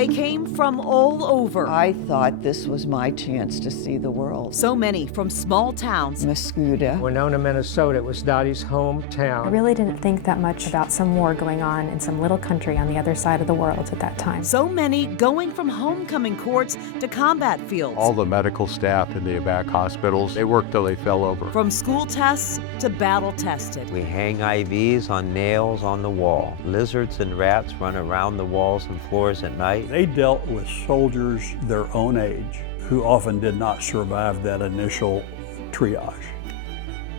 They came from all over. I thought this was my chance to see the world. So many from small towns. Muscuda. Winona, Minnesota was Dottie's hometown. I really didn't think that much about some war going on in some little country on the other side of the world at that time. So many going from homecoming courts to combat fields. All the medical staff in the evac hospitals, they worked till they fell over. From school tests to battle tested. We hang IVs on nails on the wall. Lizards and rats run around the walls and floors at night. They dealt with soldiers their own age who often did not survive that initial triage.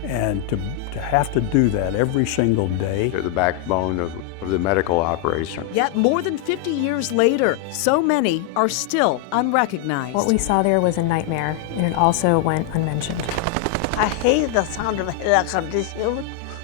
And to have to do that every single day. They're the backbone of the medical operation. Yet more than 50 years later, so many are still unrecognized. What we saw there was a nightmare, and it also went unmentioned. I hate the sound of helicopters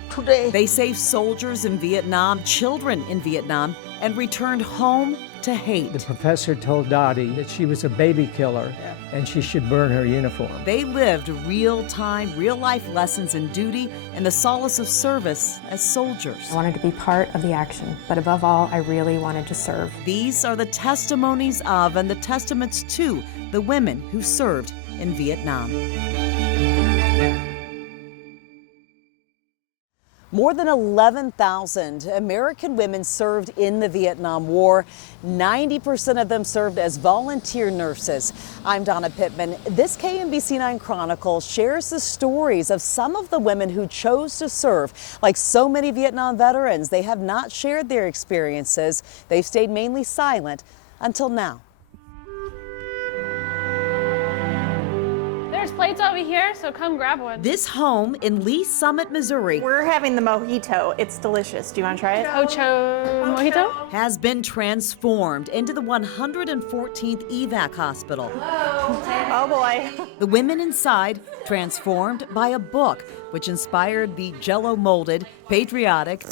today. They saved soldiers in Vietnam, children in Vietnam, and returned home to hate. The professor told Dottie that she was a baby killer and she should burn her uniform. They lived real-time, real-life lessons in duty and the solace of service as soldiers. I wanted to be part of the action, but above all, I really wanted to serve. These are the testimonies of and the testaments to the women who served in Vietnam. More than 11,000 American women served in the Vietnam War. 90% of them served as volunteer nurses. I'm Donna Pittman. This KMBC9 Chronicle shares the stories of some of the women who chose to serve. Like so many Vietnam veterans, they have not shared their experiences. They've stayed mainly silent until now. There's plates over here, so come grab one. This home in Lee Summit, Missouri. We're having the mojito. It's delicious. Do you want to try it? Ocho mojito? Has been transformed into the 114th evac hospital. Oh boy. The women inside transformed by a book which inspired the Jell-O molded, patriotic,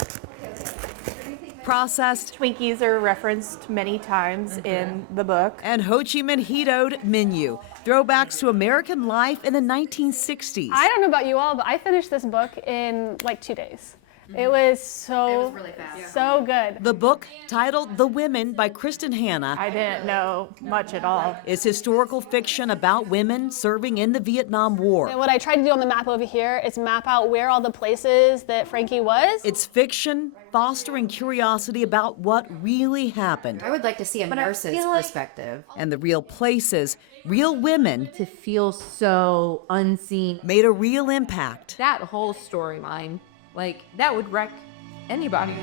processed, Twinkies are referenced many times in the book. and Ho Chi Minh Hitoed menu. Throwbacks to American life in the 1960s. I don't know about you all, but I finished this book in like 2 days. It was really fast. So good. The book, titled The Women by Kristen Hanna, I didn't know much at all. is historical fiction about women serving in the Vietnam War. And what I tried to do on the map over here is map out where all the places that Frankie was. It's fiction fostering curiosity about what really happened. I would like to see a nurse's perspective. And the real places, real women, To feel so unseen. made a real impact. That whole storyline, like, that would wreck anybody.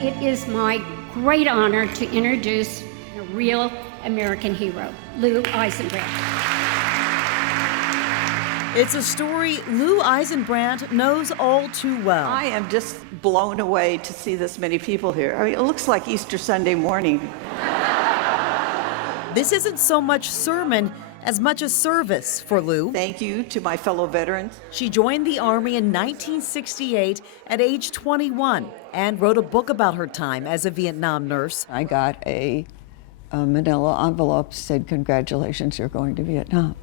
It is my great honor to introduce a real American hero, Lou Eisenbrandt. It's a story Lou Eisenbrandt knows all too well. I am just blown away to see this many people here. I mean, it looks like Easter Sunday morning. This isn't so much sermon as much as service for Lou. Thank you to my fellow veterans. She joined the Army in 1968 at age 21 and wrote a book about her time as a Vietnam nurse. I got a manila envelope, said, "Congratulations, you're going to Vietnam."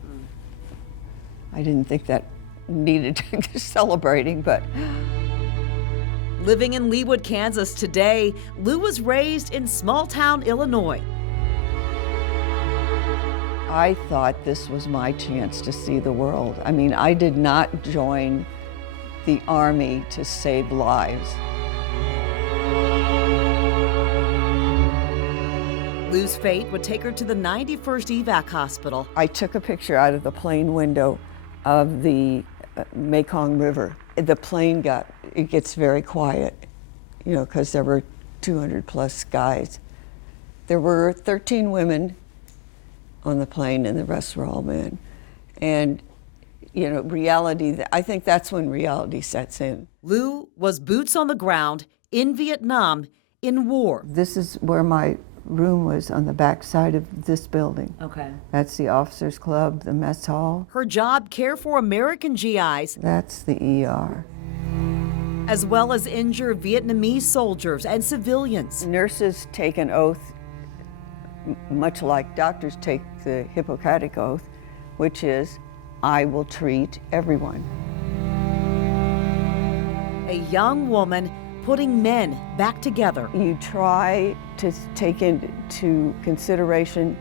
I didn't think that needed celebrating, but. Living in Leawood, Kansas today, Lou was raised in small-town Illinois. I thought this was my chance to see the world. I mean, I did not join the Army to save lives. Lou's fate would take her to the 91st evac hospital. I took a picture out of the plane window of the Mekong River. The plane gets very quiet, you know, because there were 200 plus guys. There were 13 women on the plane and the rest were all men. And, you know, reality, I think that's when reality sets in. Lou was boots on the ground in Vietnam in war. This is where my room was, on the back side of this building. Okay. That's the officers club, the mess hall. Her job, care for American GIs. That's the ER. As well as injure Vietnamese soldiers and civilians. Nurses take an oath, much like doctors take the Hippocratic Oath, which is, I will treat everyone. A young woman putting men back together. You try to take into consideration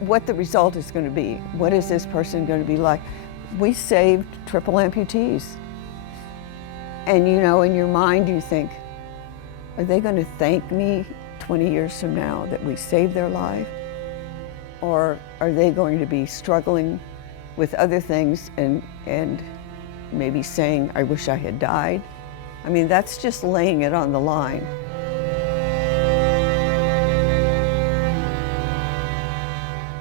what the result is going to be. What is this person going to be like? We saved triple amputees. And you know, in your mind you think, are they going to thank me 20 years from now that we saved their life? Or are they going to be struggling with other things and maybe saying, I wish I had died? I mean, that's just laying it on the line.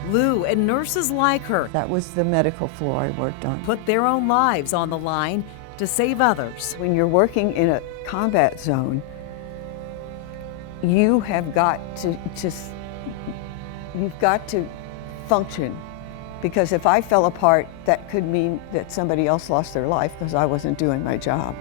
Lou and nurses like her That was the medical floor I worked on. put their own lives on the line to save others. When you're working in a combat zone, you have got to you've got to function, because if I fell apart, that could mean that somebody else lost their life because I wasn't doing my job.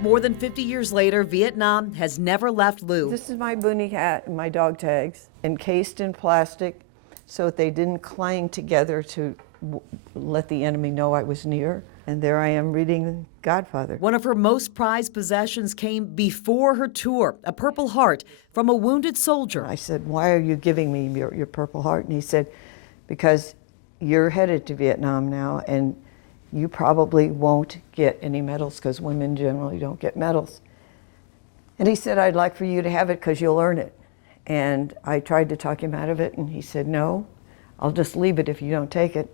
More than 50 years later, Vietnam has never left Lou. This is my boonie hat and my dog tags, encased in plastic so that they didn't clang together to let the enemy know I was near. And there I am reading Godfather. One of her most prized possessions came before her tour, a Purple Heart from a wounded soldier. I said, why are you giving me your Purple Heart? And he said, because you're headed to Vietnam now, and you probably won't get any medals because women generally don't get medals. And he said, I'd like for you to have it because you'll earn it. And I tried to talk him out of it, and he said, no, I'll just leave it if you don't take it.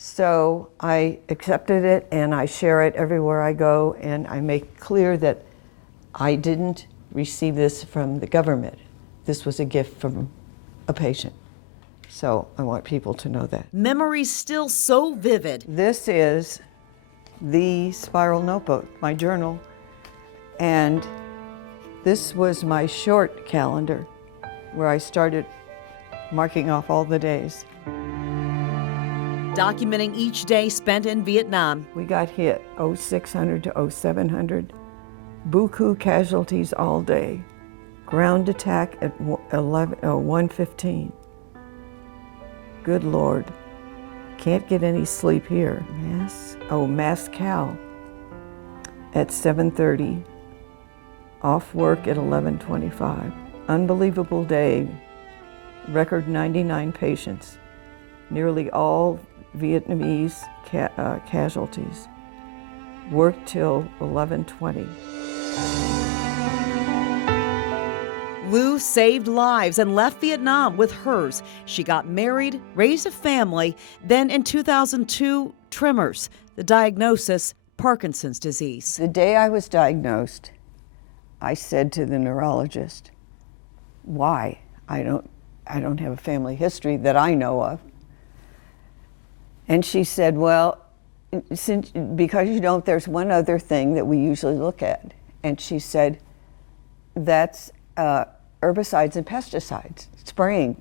So I accepted it, and I share it everywhere I go, and I make clear that I didn't receive this from the government. This was a gift from a patient. So I want people to know that. Memories still so vivid. This is the spiral notebook, my journal, and this was my short calendar where I started marking off all the days. Documenting each day spent in Vietnam. We got hit 0600 to 0700, buku casualties all day, ground attack at 1:15. Good Lord, can't get any sleep here. Mascal at 7:30, off work at 11:25. Unbelievable day, record 99 patients, nearly all Vietnamese casualties. Worked till 11:20. Lou saved lives and left Vietnam with hers. She got married, raised a family, then in 2002, tremors, the diagnosis, Parkinson's disease. The day I was diagnosed, I said to the neurologist, why? I don't have a family history that I know of. And she said, well, because you don't, there's one other thing that we usually look at. And she said, that's herbicides and pesticides, spraying.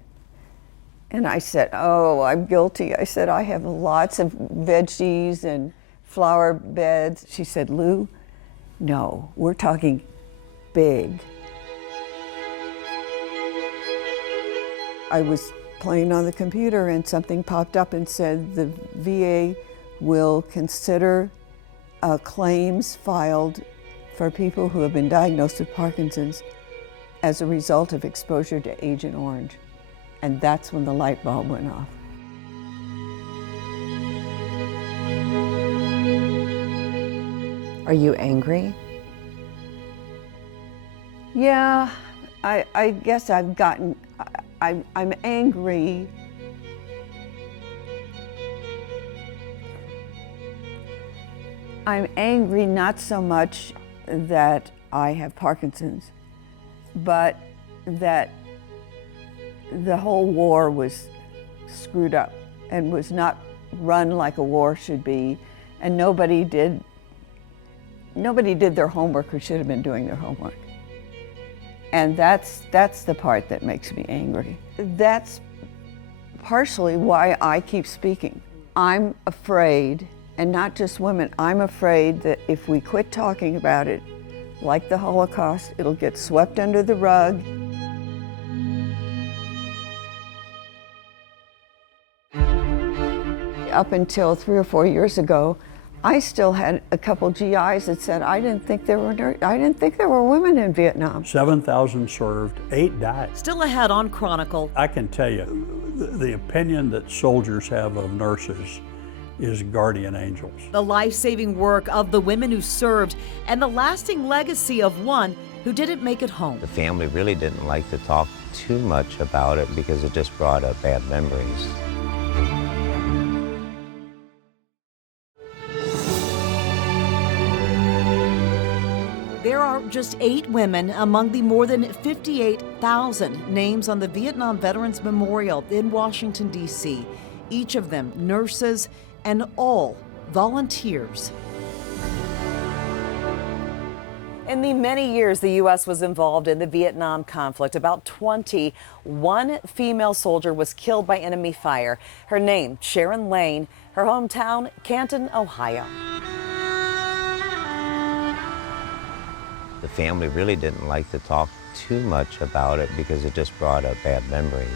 And I said, oh, I'm guilty. I said, I have lots of veggies and flower beds. She said, Lou, no, we're talking big. I was playing on the computer and something popped up and said the VA will consider claims filed for people who have been diagnosed with Parkinson's as a result of exposure to Agent Orange. And that's when the light bulb went off. Are you angry? Yeah, I guess I've gotten, I'm angry. I'm angry not so much that I have Parkinson's, but that the whole war was screwed up and was not run like a war should be, and nobody did their homework who should have been doing their homework. And that's the part that makes me angry. That's partially why I keep speaking. I'm afraid, and not just women, I'm afraid that if we quit talking about it, like the Holocaust, it'll get swept under the rug. up until 3 or 4 years ago, I still had a couple GIs that said, I didn't think there were women in Vietnam. 7,000 served, 8 died. Still ahead on Chronicle. I can tell you, the opinion that soldiers have of nurses is guardian angels. The life-saving work of the women who served and the lasting legacy of one who didn't make it home. The family really didn't like to talk too much about it because it just brought up bad memories. There are just 8 women among the more than 58,000 names on the Vietnam Veterans Memorial in Washington, D.C., each of them nurses and all volunteers. In the many years the U.S. was involved in the Vietnam conflict, about 21 female soldier was killed by enemy fire. Her name, Sharon Lane, her hometown, Canton, Ohio. The family really didn't like to talk too much about it because it just brought up bad memories.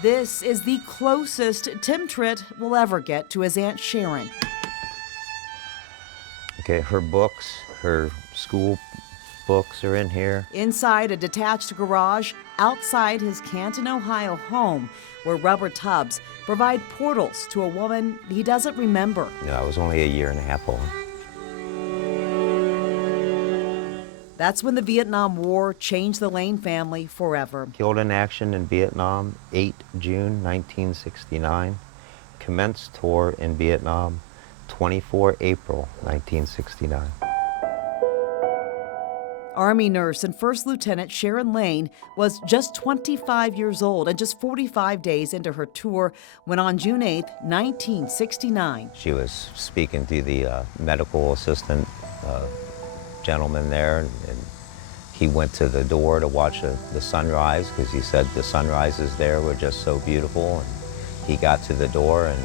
This is the closest Tim Tritt will ever get to his Aunt Sharon. Okay, her books, her school books are in here. Inside a detached garage outside his Canton, Ohio home, where rubber tubs provide portals to a woman he doesn't remember. You know, I was only a year and a half old. That's when the Vietnam War changed the Lane family forever. Killed in action in Vietnam, 8 June 1969. Commenced tour in Vietnam, 24 April 1969. Army nurse and First Lieutenant Sharon Lane was just 25 years old and just 45 days into her tour when on June 8, 1969. She was speaking to the medical assistant gentleman there, and he went to the door to watch the sunrise because he said the sunrises there were just so beautiful. And he got to the door and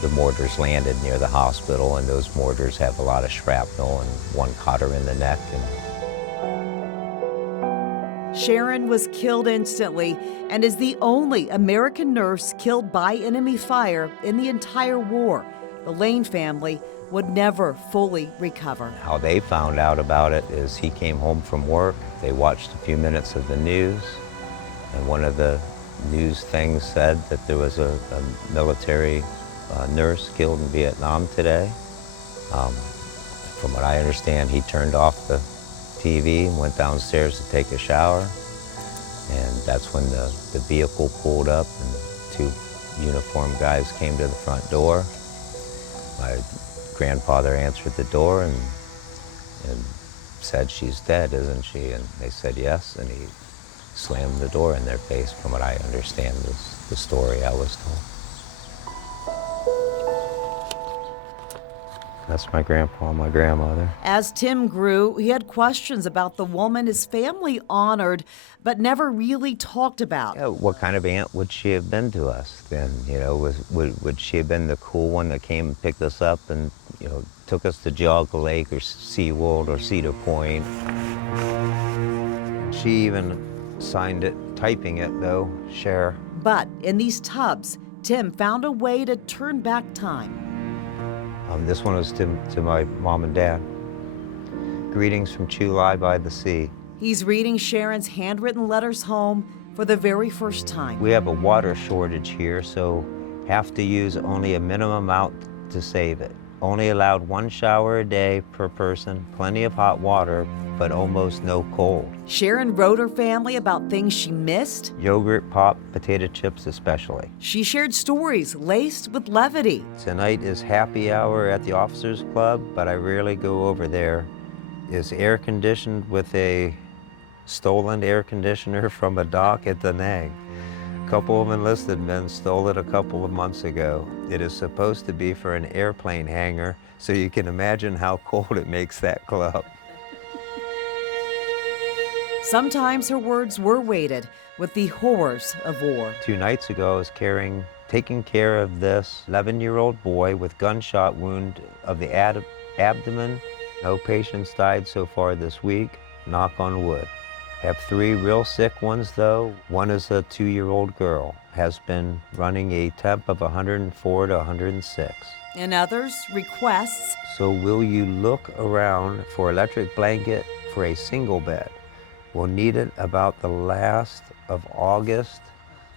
the mortars landed near the hospital, and those mortars have a lot of shrapnel, and one caught her in the neck. Sharon was killed instantly and is the only American nurse killed by enemy fire in the entire war. The Lane family would never fully recover. How they found out about it is he came home from work, they watched a few minutes of the news, and one of the news things said that there was a military nurse killed in Vietnam today. From what I understand, he turned off the TV and went downstairs to take a shower, and that's when the vehicle pulled up and 2 uniformed guys came to the front door. My grandfather answered the door and said, "She's dead, isn't she?" And they said yes, and he slammed the door in their face, from what I understand is the story I was told. That's my grandpa and my grandmother. As Tim grew, he had questions about the woman his family honored but never really talked about. Yeah, what kind of aunt would she have been to us then? You know, would she have been the cool one that came and picked us up and, you know, took us to Geauga Lake or SeaWorld or Cedar Point? She even signed it, typing it though, Cher. But in these tubs, Tim found a way to turn back time. This one was to my mom and dad. Greetings from Chu Lai by the sea. He's reading Sharon's handwritten letters home for the very first time. We have a water shortage here, so have to use only a minimum amount to save it. Only allowed 1 shower a day per person, plenty of hot water, but almost no cold. Sharon wrote her family about things she missed. Yogurt, pop, potato chips especially. She shared stories laced with levity. Tonight is happy hour at the Officers Club, but I rarely go over there. It's air conditioned with a stolen air conditioner from a dock at Da Nang. A couple of enlisted men stole it a couple of months ago. It is supposed to be for an airplane hangar, so you can imagine how cold it makes that club. Sometimes her words were weighted with the horrors of war. 2 nights ago, I was taking care of this 11-year-old boy with gunshot wound of the abdomen. No patients died so far this week, knock on wood. Have 3 real sick ones though. One is a 2-year-old girl, has been running a temp of 104 to 106. In others, requests. So will you look around for electric blanket for a single bed? We'll need it about the last of August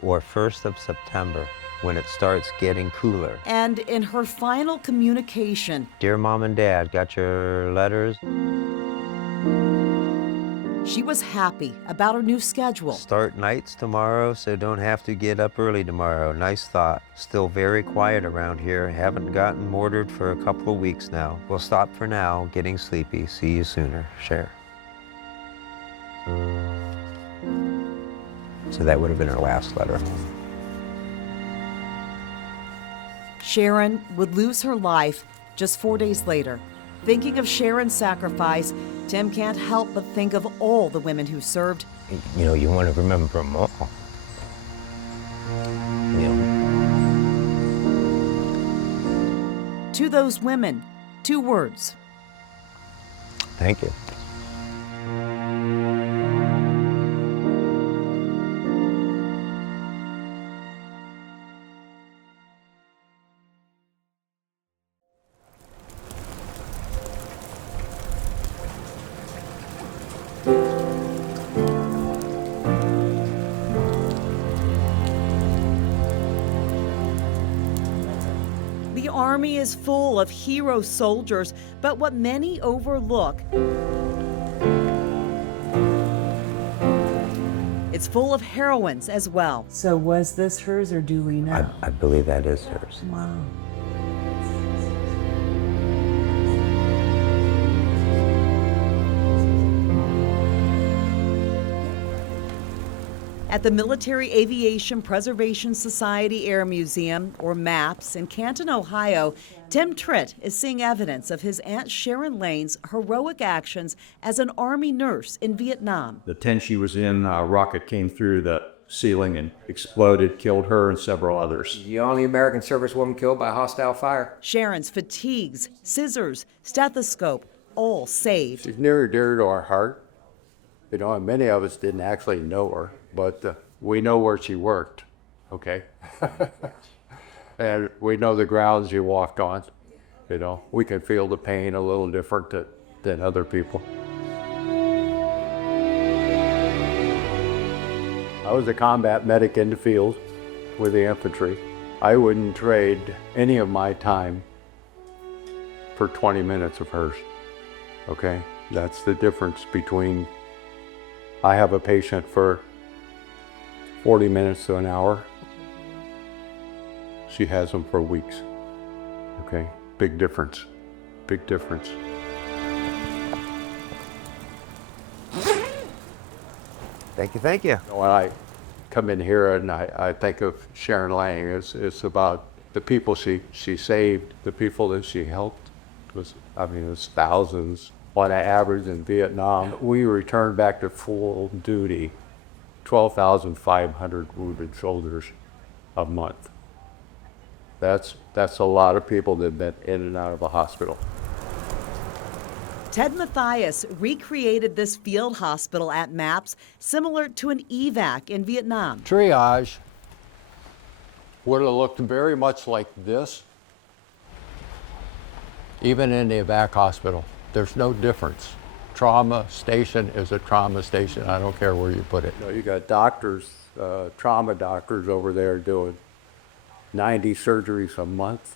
or 1st of September when it starts getting cooler. And in her final communication, Dear Mom and Dad, got your letters? she was happy about her new schedule. Start nights tomorrow, so don't have to get up early tomorrow. Nice thought. Still very quiet around here. Haven't gotten mortared for a couple of weeks now. We'll stop for now. Getting sleepy. See you sooner. Cher. So that would have been her last letter home. Sharon would lose her life just 4 days later. Thinking of Sharon's sacrifice, Tim can't help but think of all the women who served. You know, you want to remember them all. You know. To those women, 2 words. Thank you. The Army is full of hero soldiers, but what many overlook, it's full of heroines as well. So was this hers, or do we know? I believe that is hers. Wow. At the Military Aviation Preservation Society Air Museum, or MAPS, in Canton, Ohio, Tim Tritt is seeing evidence of his Aunt Sharon Lane's heroic actions as an Army nurse in Vietnam. The tent she was in, a rocket came through the ceiling and exploded, killed her and several others. The only American servicewoman killed by hostile fire. Sharon's fatigues, scissors, stethoscope, all saved. She's near and dear to our heart. You know, and many of us didn't actually know her, but we know where she worked, okay? And we know the grounds she walked on. You know, we can feel the pain a little different than other people. I was a combat medic in the field with the infantry. I wouldn't trade any of my time for 20 minutes of hers, okay? That's the difference between I have a patient for 40 minutes to an hour. She has them for weeks, okay? Big difference, big difference. Thank you, thank you. When I come in here and I think of Sharon Lang, it's about the people she saved, the people that she helped. It was thousands. On average in Vietnam, we returned back to full duty 12,500 wounded soldiers a month. That's a lot of people that have been in and out of a hospital. Ted Mathias recreated this field hospital at MAPS similar to an evac in Vietnam. Triage would have looked very much like this, even in the evac hospital. There's no difference. Trauma station is a trauma station. I don't care where you put it. You know, you got doctors, trauma doctors over there doing 90 surgeries a month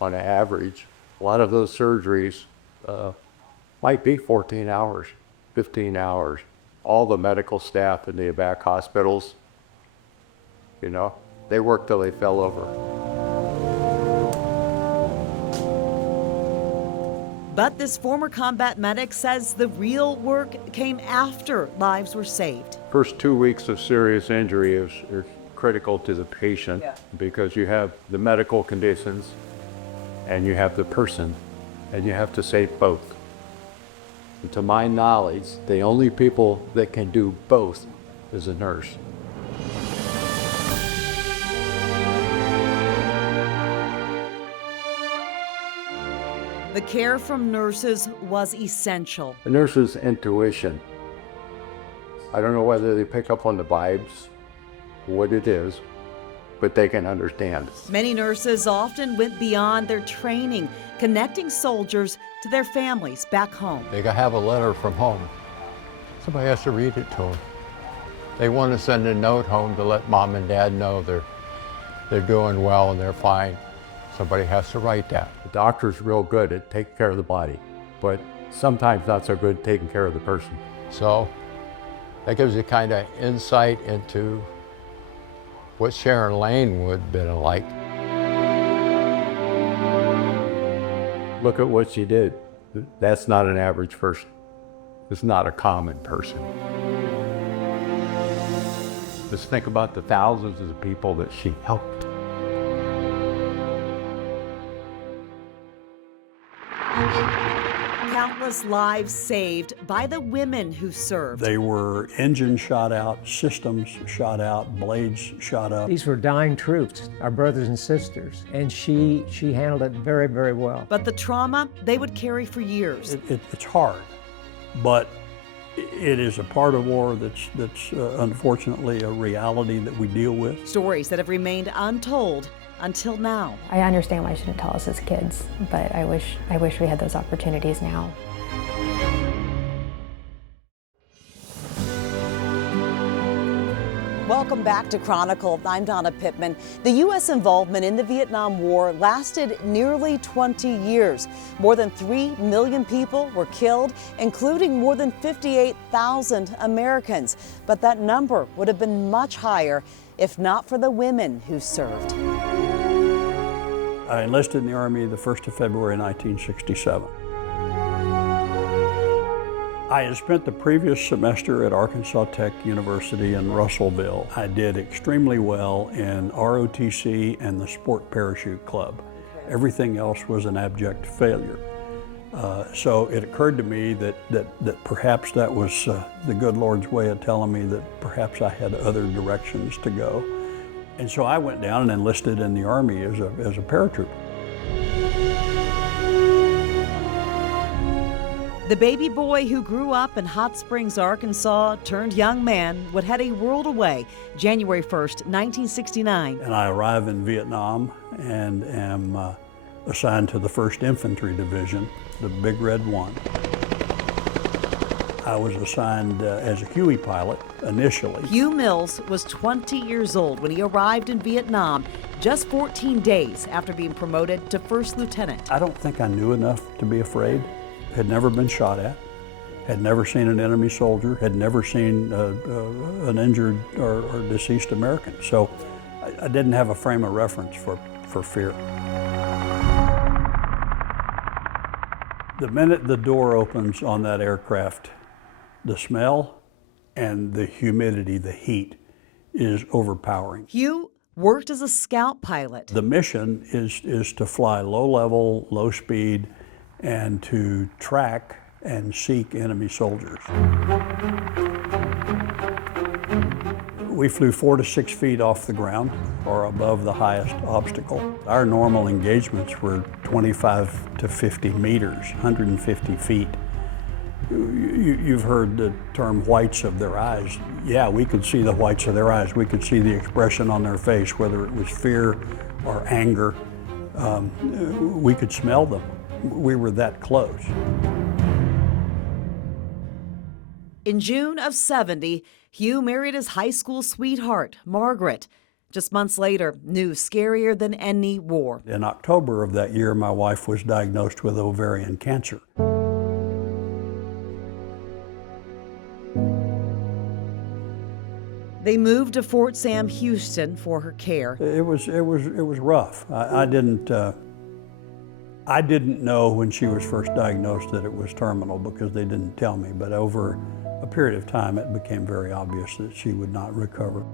on average. A lot of those surgeries might be 14 hours, 15 hours. All the medical staff in the evac hospitals, you know, they worked till they fell over. But this former combat medic says the real work came after lives were saved. First 2 weeks of serious injury is critical to the patient because you have the medical conditions and you have the person, and you have to save both. And to my knowledge, the only people that can do both is a nurse. The care from nurses was essential. The nurse's intuition I don't know whether they pick up on the vibes, what it is, but they can understand. Many nurses often went beyond their training, connecting soldiers to their families back home. They have a letter from home. Somebody has to read it to them. They want to send a note home to let mom and dad know they're doing well and they're fine. Somebody has to write that. The doctor's real good at taking care of the body, but sometimes not so good at taking care of the person. So that gives you kind of insight into what Sharon Lane would have been like. Look at what she did. That's not an average person. It's not a common person. Just think about the thousands of people that she helped. Countless lives saved by the women who served. They were engines shot out, systems shot out, blades shot up. These were dying troops, our brothers and sisters, and she handled it very, very well. But the trauma they would carry for years. It's hard, but it is a part of war that's unfortunately a reality that we deal with. Stories that have remained untold until now. I understand why she didn't tell us as kids, but I wish we had those opportunities now. Welcome back to Chronicle. I'm Donna Pittman. The U.S. involvement in the Vietnam War lasted nearly 20 years. More than 3 million people were killed, including more than 58,000 Americans. But that number would have been much higher if not for the women who served. I enlisted in the Army the 1st of February 1967. I had spent the previous semester at Arkansas Tech University in Russellville. I did extremely well in ROTC and the Sport Parachute Club. Everything else was an abject failure. So it occurred to me that perhaps that was the good Lord's way of telling me that perhaps I had other directions to go. And so I went down and enlisted in the Army as a paratrooper. The baby boy who grew up in Hot Springs, Arkansas, turned young man would head a world away January 1st, 1969. And I arrive in Vietnam and am assigned to the 1st Infantry Division, the Big Red One. I was assigned as a Huey pilot initially. Hugh Mills was 20 years old when he arrived in Vietnam, just 14 days after being promoted to first lieutenant. I don't think I knew enough to be afraid. Had never been shot at, had never seen an enemy soldier, had never seen an injured or deceased American. So I didn't have a frame of reference for fear. The minute the door opens on that aircraft, the smell and the humidity, the heat, is overpowering. Hugh worked as a scout pilot. The mission is to fly low level, low speed, and to track and seek enemy soldiers. We flew 4 to 6 feet off the ground or above the highest obstacle. Our normal engagements were 25 to 50 meters, 150 feet. You've heard the term whites of their eyes. Yeah, we could see the whites of their eyes. We could see the expression on their face, whether it was fear or anger. We could smell them. We were that close. In June of '70, Hugh married his high school sweetheart, Margaret. Just months later, news scarier than any war. In October of that year, my wife was diagnosed with ovarian cancer. They moved to Fort Sam Houston for her care. It was rough. I didn't know when she was first diagnosed that it was terminal because they didn't tell me, but over a period of time it became very obvious that she would not recover.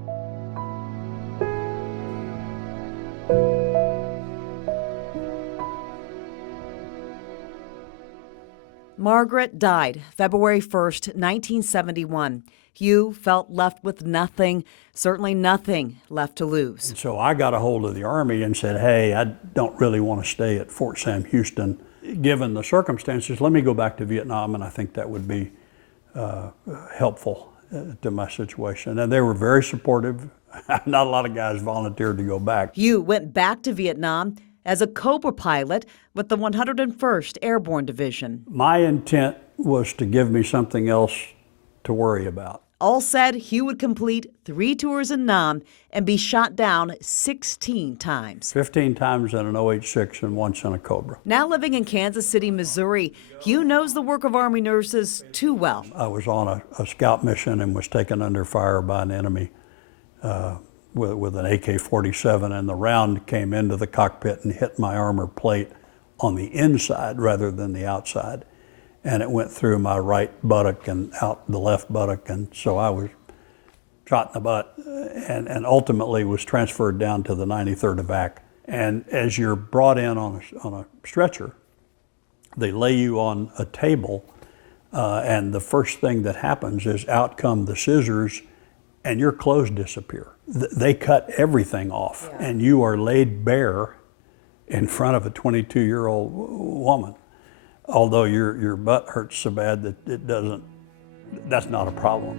Margaret died February 1st, 1971. Hugh felt left with nothing, certainly nothing left to lose. And so I got a hold of the Army and said, hey, I don't really want to stay at Fort Sam Houston. Given the circumstances, let me go back to Vietnam, and I think that would be helpful. to my situation, and they were very supportive. Not a lot of guys volunteered to go back. Hugh went back to Vietnam as a Cobra pilot with the 101st Airborne Division. My intent was to give me something else to worry about. All said, Hugh would complete 3 tours in Nam and be shot down 16 times. 15 times in an OH-6 and once in a Cobra. Now living in Kansas City, Missouri, Hugh knows the work of Army nurses too well. I was on a scout mission and was taken under fire by an enemy with an AK-47, and the round came into the cockpit and hit my armor plate on the inside rather than the outside. And it went through my right buttock and out the left buttock, and so I was shot in the butt and ultimately was transferred down to the 93rd Evac. And as you're brought in on a stretcher, they lay you on a table, and the first thing that happens is out come the scissors and your clothes disappear. They cut everything off, and you are laid bare in front of a 22-year-old woman. Although your butt hurts so bad that it doesn't, that's not a problem.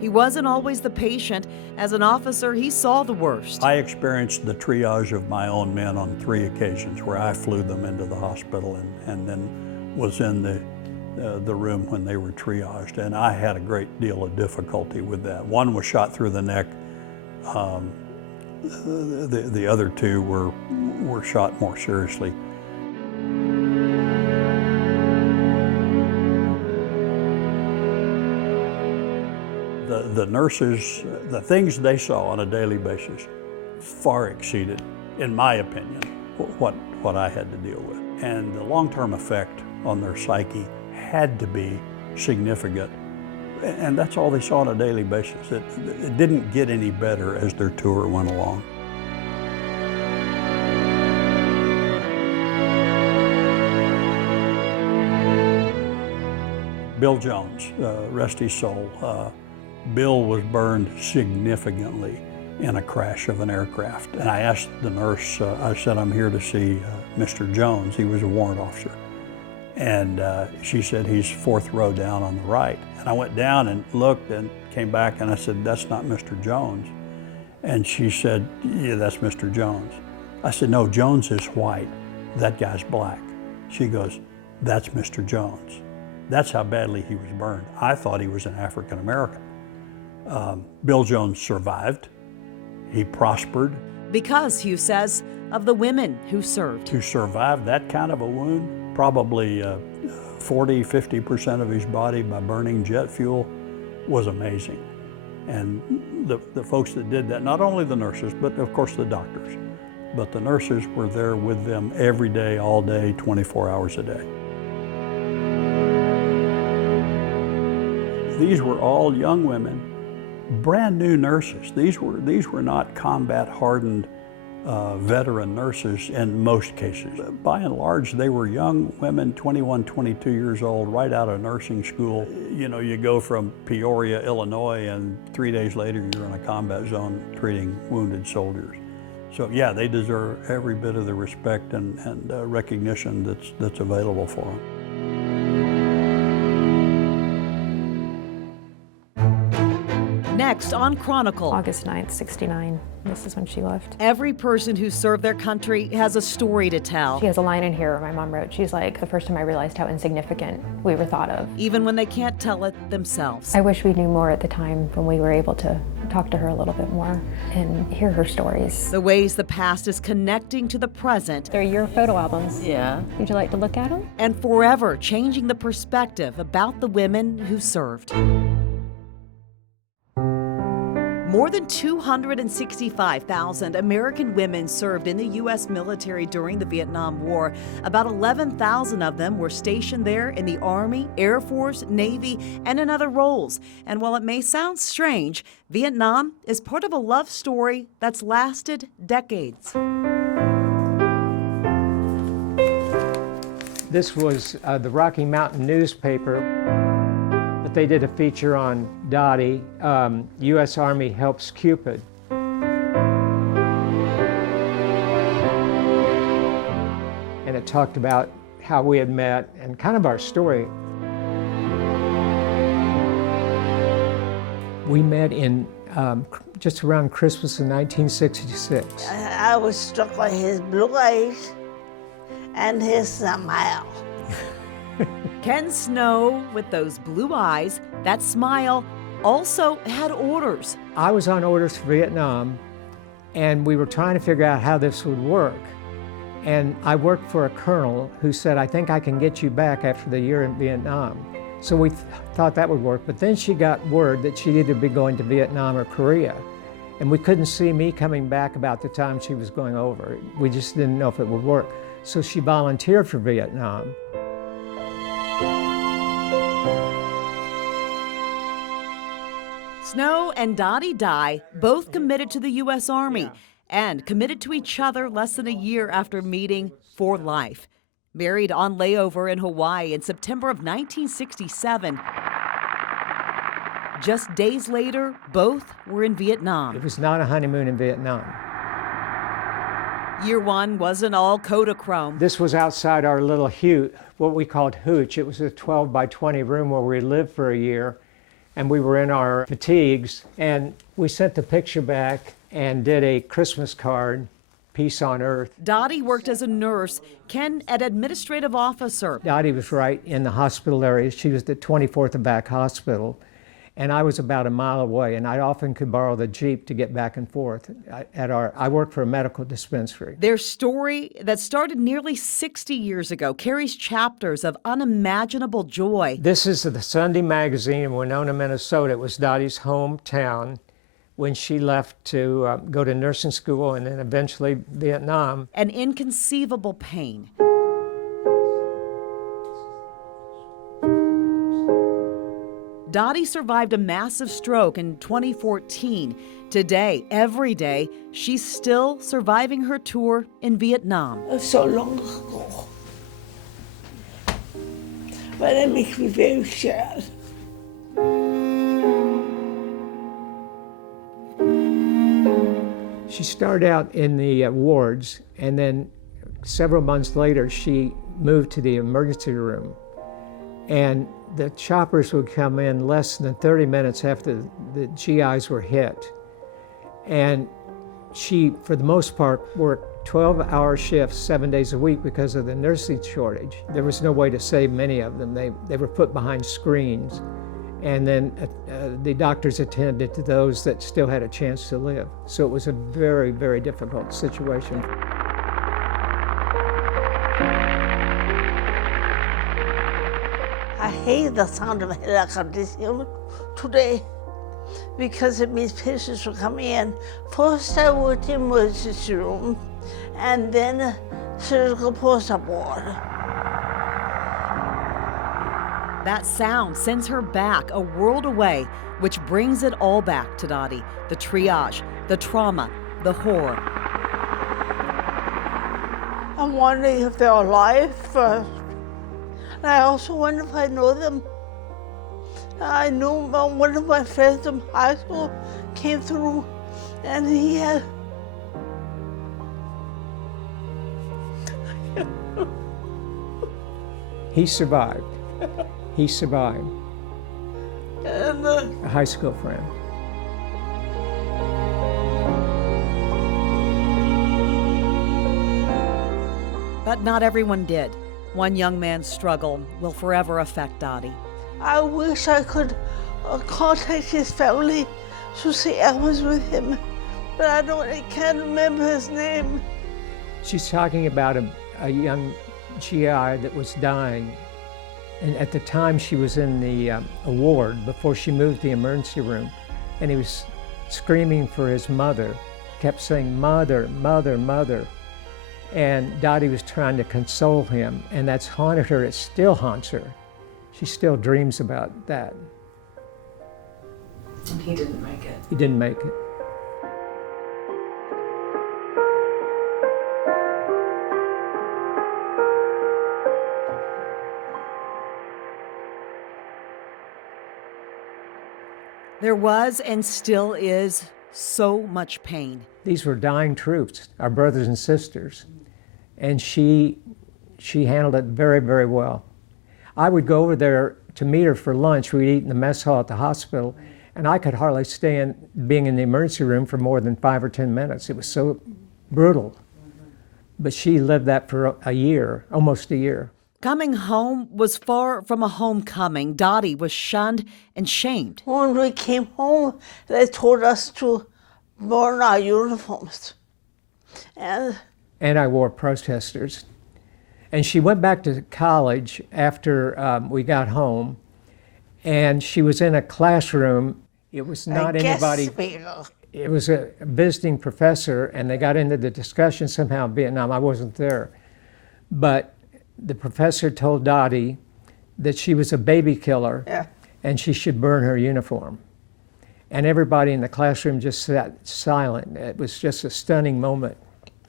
He wasn't always the patient. As an officer, he saw the worst. I experienced the triage of my own men on 3 occasions where I flew them into the hospital and then was in the room when they were triaged, and I had a great deal of difficulty with that. One was shot through the neck. The other 2 were shot more seriously. The nurses, the things they saw on a daily basis far exceeded, in my opinion, what I had to deal with. And the long-term effect on their psyche had to be significant. And that's all they saw on a daily basis. It didn't get any better as their tour went along. Bill Jones, rest his soul. Bill was burned significantly in a crash of an aircraft. And I asked the nurse, I said, I'm here to see Mr. Jones. He was a warrant officer. And she said, he's 4th row down on the right. And I went down and looked and came back and I said, that's not Mr. Jones. And she said, yeah, that's Mr. Jones. I said, no, Jones is white. That guy's black. She goes, that's Mr. Jones. That's how badly he was burned. I thought he was an African American. Bill Jones survived. He prospered. Because, Hugh says, of the women who served. To survive that kind of a wound, probably 40–50% of his body by burning jet fuel, was amazing. And the folks that did that, not only the nurses, but of course the doctors, but the nurses were there with them every day, all day, 24 hours a day. These were all young women, brand new nurses. These were not combat-hardened veteran nurses in most cases. By and large, they were young women, 21, 22 years old, right out of nursing school. You know, you go from Peoria, Illinois, and 3 days later you're in a combat zone treating wounded soldiers. So yeah, they deserve every bit of the respect and recognition that's available for them. Next on Chronicle. August 9th, 69. This is when she left. Every person who served their country has a story to tell. She has a line in here my mom wrote. She's like, the first time I realized how insignificant we were thought of. Even when they can't tell it themselves. I wish we knew more at the time when we were able to talk to her a little bit more and hear her stories. The ways the past is connecting to the present. They're your photo albums. Yeah. Would you like to look at them? And forever changing the perspective about the women who served. More than 265,000 American women served in the U.S. military during the Vietnam War. About 11,000 of them were stationed there in the Army, Air Force, Navy, and in other roles. And while it may sound strange, Vietnam is part of a love story that's lasted decades. This was the Rocky Mountain newspaper. But they did a feature on Dottie, U.S. Army Helps Cupid. talked about how we had met and kind of our story. We met in just around Christmas in 1966. I was struck by his blue eyes and his smile. Ken Snow, with those blue eyes, that smile, also had orders. I was on orders for Vietnam, and we were trying to figure out how this would work. And I worked for a colonel who said, I think I can get you back after the year in Vietnam. So we thought that would work, but then she got word that she'd either be going to Vietnam or Korea. And we couldn't see me coming back about the time she was going over. We just didn't know if it would work. So she volunteered for Vietnam. Snow and Dottie Dye both committed to the U.S. Army and committed to each other less than a year after meeting for life. Married on layover in Hawaii in September of 1967. Just days later, both were in Vietnam. It was not a honeymoon in Vietnam. Year one wasn't all Kodachrome. This was outside our little what we called hooch. It was a 12 by 20 room where we lived for a year, and we were in our fatigues, and we sent the picture back and did a Christmas card, Peace on Earth. Dottie worked as a nurse, Ken an administrative officer. Dottie was right in the hospital area. She was at 24th and Back Hospital, and I was about a mile away, and I often could borrow the Jeep to get back and forth. I worked for a medical dispensary. Their story that started nearly 60 years ago carries chapters of unimaginable joy. This is the Sunday Magazine in Winona, Minnesota. It was Dottie's hometown when she left to go to nursing school and then eventually Vietnam. An inconceivable pain. Dottie survived a massive stroke in 2014. Today, every day, she's still surviving her tour in Vietnam. So long ago. But it makes me very sad. She started out in the wards, and then several months later, she moved to the emergency room. And the choppers would come in less than 30 minutes after the GIs were hit. And she, for the most part, worked 12-hour shifts 7 days a week because of the nursing shortage. There was no way to save many of them. They were put behind screens. And then the doctors attended to those that still had a chance to live. So it was a very, very difficult situation. I hate the sound of helicopters today because it means patients will come in. First I worked in emergency room and then surgical post-op ward. That sound sends her back a world away, which brings it all back to Dottie. The triage, the trauma, the horror. I'm wondering if they're alive first. And I also wonder if I know them. I know one of my friends from high school came through and he had He survived. He survived. And, a high school friend. But not everyone did. One young man's struggle will forever affect Dottie. I wish I could contact his family to say I was with him, but I can't remember his name. She's talking about a young GI that was dying. And at the time she was in the ward before she moved to the emergency room, and he was screaming for his mother, kept saying, "Mother, mother, mother." And Dottie was trying to console him, and that's haunted her. It still haunts her. She still dreams about that. And he didn't make it. He didn't make it. There was and still is so much pain. These were dying troops, our brothers and sisters. And she she handled it very, very well. I would go over there to meet her for lunch. We'd eat in the mess hall at the hospital, and I could hardly stand being in the emergency room for more than 5 or 10 minutes. It was so brutal. But she lived that for a year, almost a year. Coming home was far from a homecoming. Dottie was shunned and shamed. When we came home, they told us to burn our uniforms. And Anti-war protesters. And she went back to college after we got home, and she was in a classroom. It was not anybody. It was a visiting professor, and they got into the discussion somehow of Vietnam. I wasn't there. But the professor told Dottie that she was a baby killer, and she should burn her uniform. And everybody in the classroom just sat silent. It was just a stunning moment.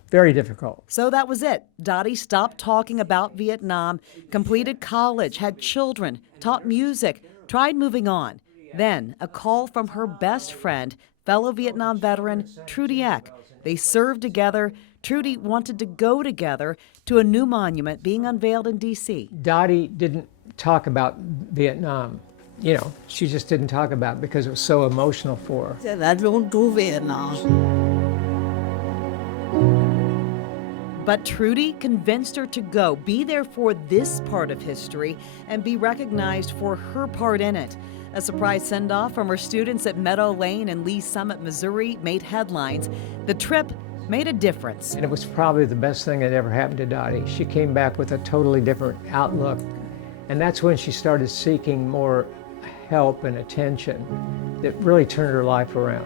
Very difficult. So that was it. Dottie stopped talking about Vietnam, completed college, had children, taught music, tried moving on. Then a call from her best friend, fellow Vietnam veteran Trudy Eck. They served together. Trudy wanted to go together to a new monument being unveiled in D.C. Dottie didn't talk about Vietnam. You know, she just didn't talk about it because it was so emotional for her. said, I don't do Vietnam. But Trudy convinced her to go, be there for this part of history, and be recognized for her part in it. A surprise send-off from her students at Meadow Lane in Lee Summit, Missouri made headlines. The trip made a difference. And it was probably the best thing that ever happened to Dottie. She came back with a totally different outlook. And that's when she started seeking more help and attention that really turned her life around.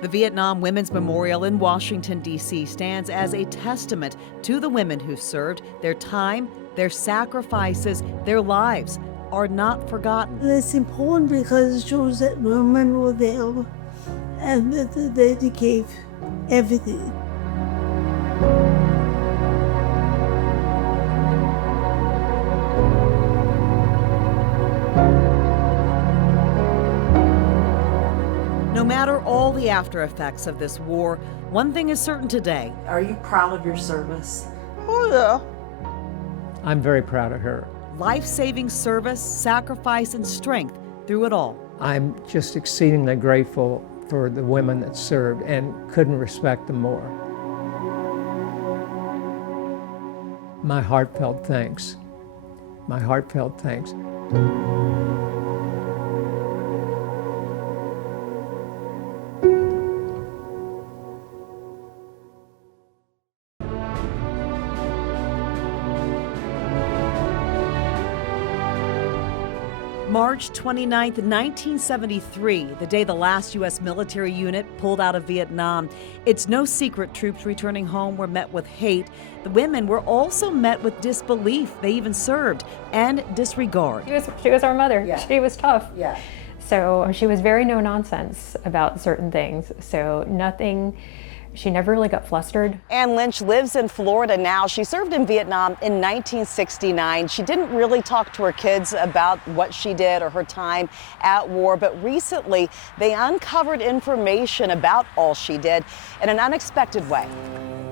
The Vietnam Women's Memorial in Washington, D.C. stands as a testament to the women who served. Their time, their sacrifices, their lives are not forgotten. It's important because it shows that women were there and that they gave everything. No matter all the after effects of this war, one thing is certain today. Are you proud of your service? Oh, yeah. I'm very proud of her. Life-saving service, sacrifice, and strength through it all. I'm just exceedingly grateful for the women that served and couldn't respect them more. My heartfelt thanks. My heartfelt thanks. March 29th, 1973, the day the last U.S. military unit pulled out of Vietnam. It's no secret troops returning home were met with hate. The women were also met with disbelief. They even served, and disregard. She was our mother. Yeah. She was tough. Yeah. So she was very no nonsense about certain things. So nothing. She never really got flustered. Ann Lynch lives in Florida now. She served in Vietnam in 1969. She didn't really talk to her kids about what she did or her time at war, but recently they uncovered information about all she did in an unexpected way.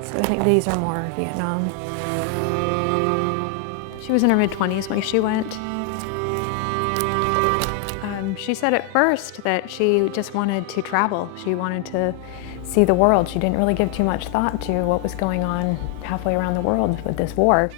So I think these are more Vietnam. She was in her mid-20s when she went. She said at first that she just wanted to travel. She wanted to see the world. She didn't really give too much thought to what was going on halfway around the world with this war.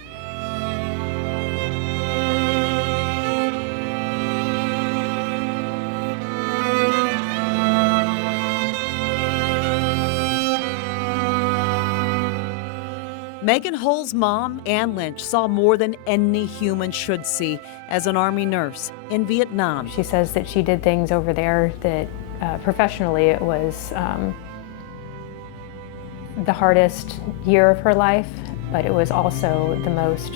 Megan Hull's mom, Ann Lynch, saw more than any human should see as an Army nurse in Vietnam. She says that she did things over there that professionally it was the hardest year of her life, but it was also the most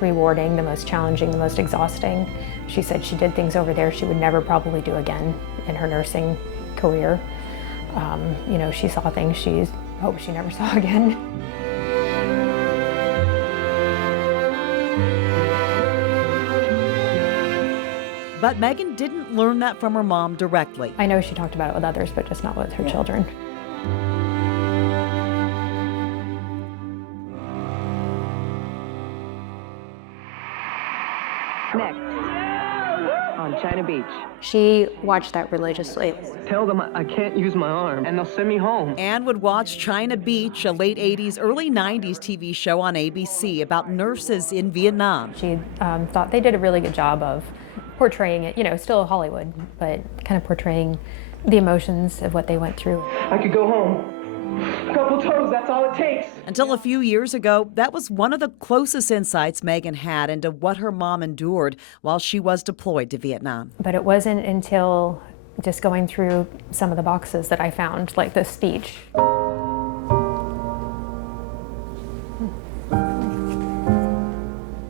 rewarding, the most challenging, the most exhausting. She said she did things over there she would never probably do again in her nursing career. You know, she saw things she hoped she never saw again. But Megan didn't learn that from her mom directly. I know she talked about it with others, but just not with her children. China Beach. She watched that religiously. Tell them I can't use my arm and they'll send me home. Anne would watch China Beach, a late 80s, early 90s TV show on ABC about nurses in Vietnam. She thought they did a really good job of portraying it, you know, still Hollywood, but kind of portraying the emotions of what they went through. I could go home. A couple toes, that's all it takes. Until a few years ago, that was one of the closest insights Megan had into what her mom endured while she was deployed to Vietnam. But it wasn't until just going through some of the boxes that I found, like this speech.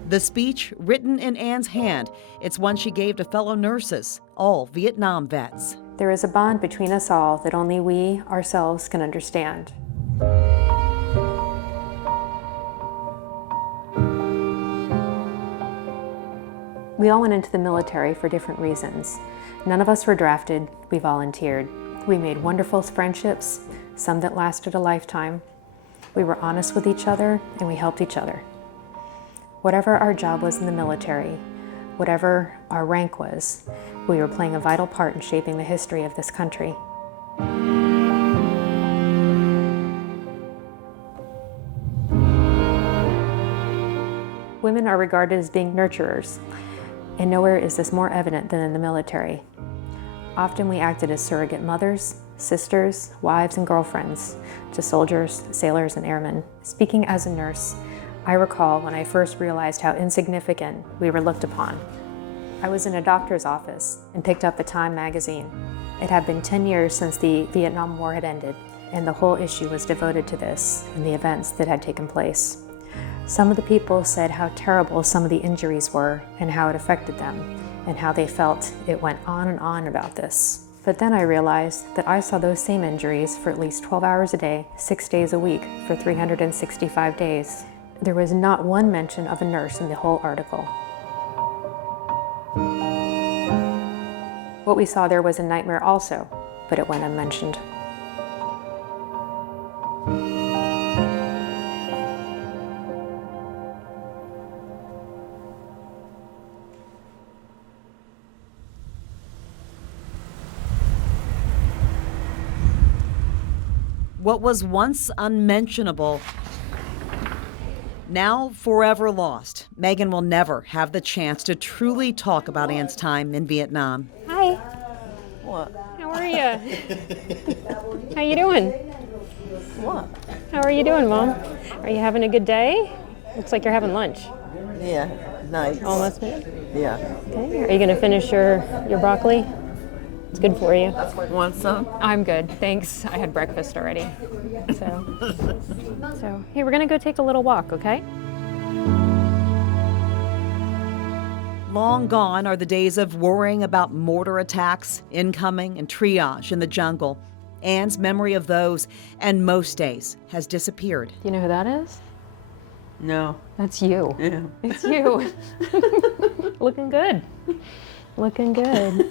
The speech, written in Anne's hand, it's one she gave to fellow nurses, all Vietnam vets. There is a bond between us all that only we ourselves can understand. We all went into the military for different reasons. None of us were drafted, we volunteered. We made wonderful friendships, some that lasted a lifetime. We were honest with each other and we helped each other. Whatever our job was in the military, whatever our rank was, we were playing a vital part in shaping the history of this country. Women are regarded as being nurturers, and nowhere is this more evident than in the military. Often we acted as surrogate mothers, sisters, wives, and girlfriends to soldiers, sailors, and airmen. Speaking as a nurse, I recall when I first realized how insignificant we were looked upon. I was in a doctor's office and picked up the Time magazine. It had been 10 years since the Vietnam War had ended, and the whole issue was devoted to this and the events that had taken place. Some of the people said how terrible some of the injuries were and how it affected them, and how they felt it went on and on about this. But then I realized that I saw those same injuries for at least 12 hours a day, 6 days a week, for 365 days. There was not one mention of a nurse in the whole article. What we saw there was a nightmare also, but it went unmentioned. What was once unmentionable, now forever lost. Megan will never have the chance to truly talk about Anne's time in Vietnam. Hi. What? How are you? How you doing? What? How are you doing, Mom? Are you having a good day? Looks like you're having lunch. Yeah, nice. Almost finished? Yeah. Okay. Are you going to finish your broccoli? It's good for you. Want some? I'm good, thanks. I had breakfast already. So hey, we're going to go take a little walk, okay? Long gone are the days of worrying about mortar attacks, incoming, and triage in the jungle. Anne's memory of those, and most days, has disappeared. Do you know who that is? No. That's you. Yeah. It's you. Looking good. Looking good.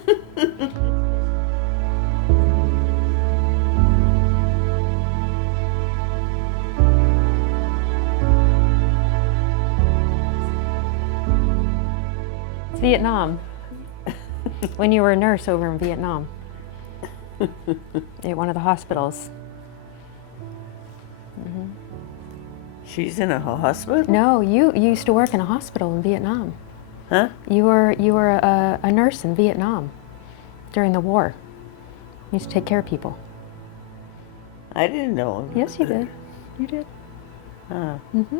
It's Vietnam. When you were a nurse over in Vietnam. At one of the hospitals. Mm-hmm. She's in a hospital? No, you used to work in a hospital in Vietnam. Huh? You were a nurse in Vietnam during the war. You used to take care of people. I didn't know. Yes, you did. You did. Huh. Mm-hmm.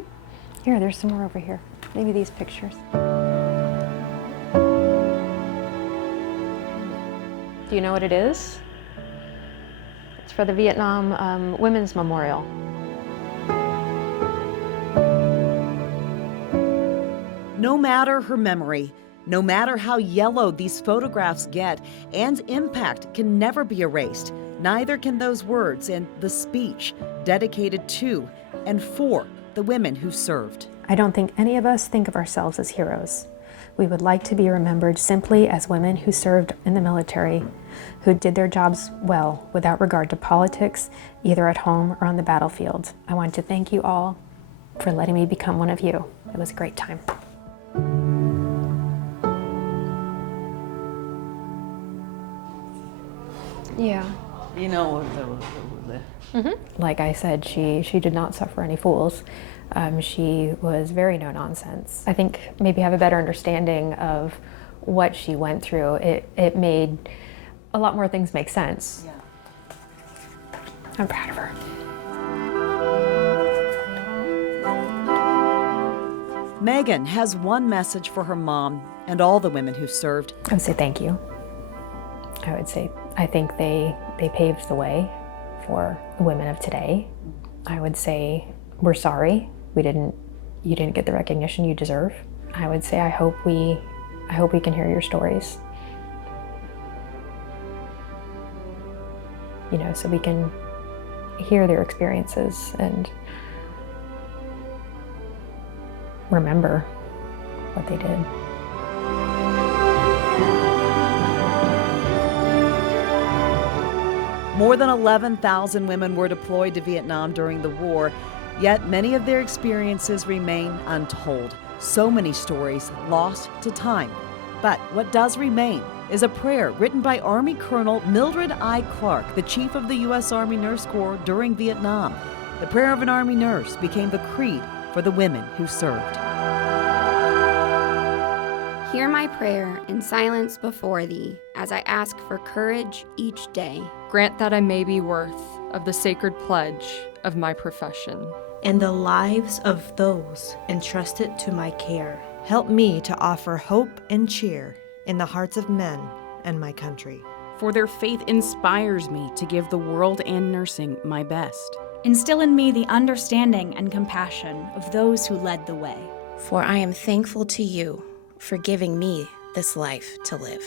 Here, there's some more over here. Maybe these pictures. Do you know what it is? It's for the Vietnam Women's Memorial. No matter her memory, no matter how yellowed these photographs get, Anne's impact can never be erased. Neither can those words and the speech dedicated to and for the women who served. I don't think any of us think of ourselves as heroes. We would like to be remembered simply as women who served in the military, who did their jobs well without regard to politics, either at home or on the battlefield. I want to thank you all for letting me become one of you. It was a great time. Yeah. You know, Like I said, she did not suffer any fools. She was very no nonsense. I think maybe have a better understanding of what she went through. It made a lot more things make sense. Yeah. I'm proud of her. Megan has one message for her mom and all the women who served. I would say thank you. I would say I think they paved the way for the women of today. I would say we're sorry you didn't get the recognition you deserve. I would say I hope we can hear your stories. You know, so we can hear their experiences and remember what they did. More than 11,000 women were deployed to Vietnam during the war, yet many of their experiences remain untold. So many stories lost to time. But what does remain is a prayer written by Army Colonel Mildred I. Clark, the chief of the U.S. Army Nurse Corps during Vietnam. The prayer of an Army nurse became the creed for the women who served. Hear my prayer in silence before thee, as I ask for courage each day. Grant that I may be worth of the sacred pledge of my profession. And the lives of those entrusted to my care. Help me to offer hope and cheer in the hearts of men and my country. For their faith inspires me to give the world and nursing my best. Instill in me the understanding and compassion of those who led the way. For I am thankful to you for giving me this life to live.